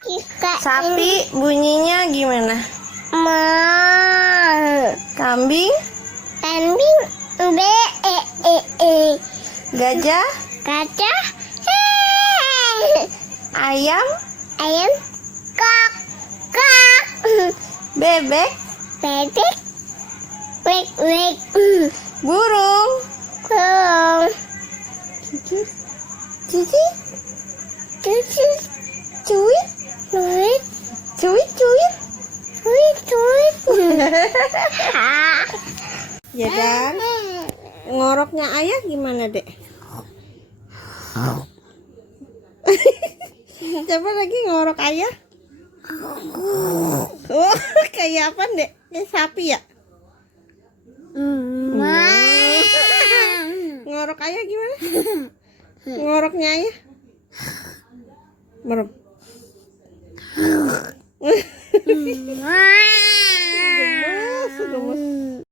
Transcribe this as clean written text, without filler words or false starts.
Sapi bunyinya gimana? Ma. Kambing? Kambing be Gajah? Gajah Ayam? ayam kak kak Bebek? bebek wek wek Burung? burung Cici? Cici? cucu Cuit? cuit Cuit? Cuit? cuit cuit Ya dan ngoroknya ayah gimana dek? Coba lagi ngorok ayah. Oh, kayak apa dek? Kayak sapi ya? Ngorok ayah gimana? Ngoroknya ayah? Merem. Gemes, gemes.